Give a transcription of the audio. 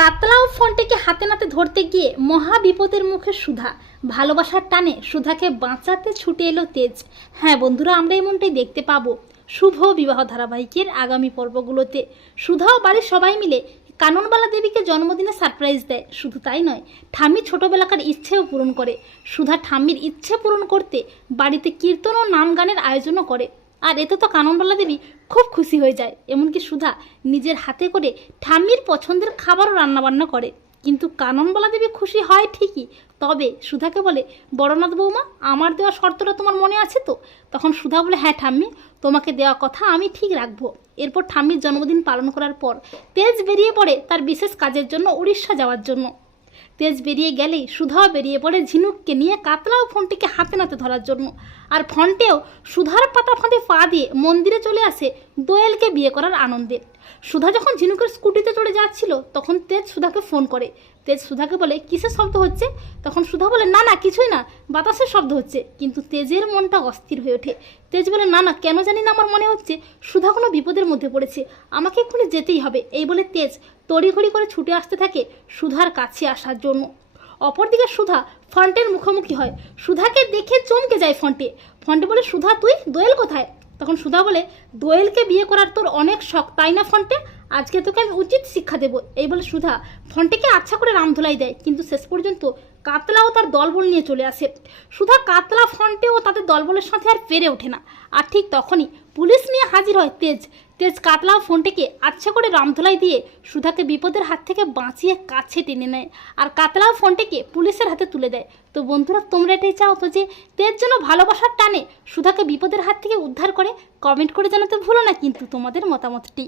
কাতলা ও ফোনটিকে হাতে নাতে ধরতে গিয়ে মহা বিপদের মুখে সুধা। ভালোবাসার টানে সুধাকে বাঁচাতে ছুটে এলো তেজ। হ্যাঁ বন্ধুরা, আমরা এমনটাই দেখতে পাবো। শুভ বিবাহ ধারাবাহিকের আগামী পর্বগুলোতে। সুধা ও বাড়ির সবাই মিলে কাননবালা দেবীকে জন্মদিনে সারপ্রাইজ দেয়। শুধু তাই নয়, ঠাম্মি ছোটবেলাকার ইচ্ছেও পূরণ করে। সুধা ঠাম্মির ইচ্ছে পূরণ করতে বাড়িতে কীর্তন ও নাম গানের আয়োজনও করে। আর এতে তো কাননবালা দেবী খুব খুশি হয়ে যায়। এমনকি সুধা নিজের হাতে করে ঠাম্মির পছন্দের খাবারও রান্নাবান্না করে। কিন্তু কাননবালা দেবী খুশি হয় ঠিকই। তবে সুধাকে বলে, বড়নাথ বৌমা, আমার দেওয়া শর্তটা তোমার মনে আছে তো? তখন সুধা বলে হ্যাঁ ঠাম্মি, তোমাকে দেওয়া কথা আমি ঠিক রাখব। এরপর ঠাম্মির জন্মদিন পালন করার পর তেজ বেরিয়ে পড়ে তার বিশেষ কাজের জন্য উড়িষ্যা যাওয়ার জন্য। তেজ বেরিয়ে গেলেই সুধাও বেরিয়ে পড়ে ঝিনুককে নিয়ে কাতলাও ফোনটিকে হাতে নাতে ধরার জন্য। আর ফন্টেও সুধার পাতা ফাঁদে পা দিয়ে মন্দিরে চলে আসে দোয়েলকে বিয়ে করার আনন্দে। সুধা যখন ঝিনুকের স্কুটিতে চড়ে যাচ্ছিল, তখন তেজ সুধাকে ফোন করে। তেজ সুধাকে বলে, কিসের শব্দ হচ্ছে? তখন সুধা বলে, না না, কিছুই না, বাতাসের শব্দ হচ্ছে। কিন্তু তেজের মনটা অস্থির হয়ে ওঠে। তেজ বলে, না না, কেন জানি না আমার মনে হচ্ছে, সুধা কোনো বিপদের মধ্যে পড়েছে, আমাকে এক্ষুনি যেতেই হবে। এই বলে তেজ তড়িঘড়ি করে ছুটে আসতে থাকে সুধার কাছে আসার জন্য। অপরদিকে সুধা ফন্টের মুখোমুখি হয়। সুধাকে দেখে চমকে যায় ফন্টে। ফন্টে বলে, সুধা, তুই দোয়েল কোথায়? তখন সুধা বলে, দোয়েলকে বিয়ে করার তোর অনেক শখ, তাই না ফন্টে? আজকে তোকে আমি উচিত শিক্ষা দেবো। এই বলে সুধা ফন্টেকে আচ্ছা করে রামধোলাই দেয়, কিন্তু শেষ পর্যন্ত কাতলাও তার দলবল নিয়ে চলে আসে। সুধা কাতলা, ফন্টে ও তাদের দলবলের সাথে আর পেরে ওঠে না। আর ঠিক তখনই পুলিশ নিয়ে হাজির হয় তেজ। তেজ, কাতলা ফোনটিকে আচ্ছা করে রামধোলাই দিয়ে সুধাকে বিপদের হাত থেকে বাঁচিয়ে কাছে টেনে নেয়। আর কাতলা ও ফোনটিকে পুলিশের হাতে তুলে দেয়। তো বন্ধুরা, তোমরা এটাই চাও তো যে তেজ যেন ভালোবাসার টানে সুধাকে বিপদের হাত থেকে উদ্ধার করে? কমেন্ট করে জানাতে ভুলো না কিন্তু তোমাদের মতামতটি।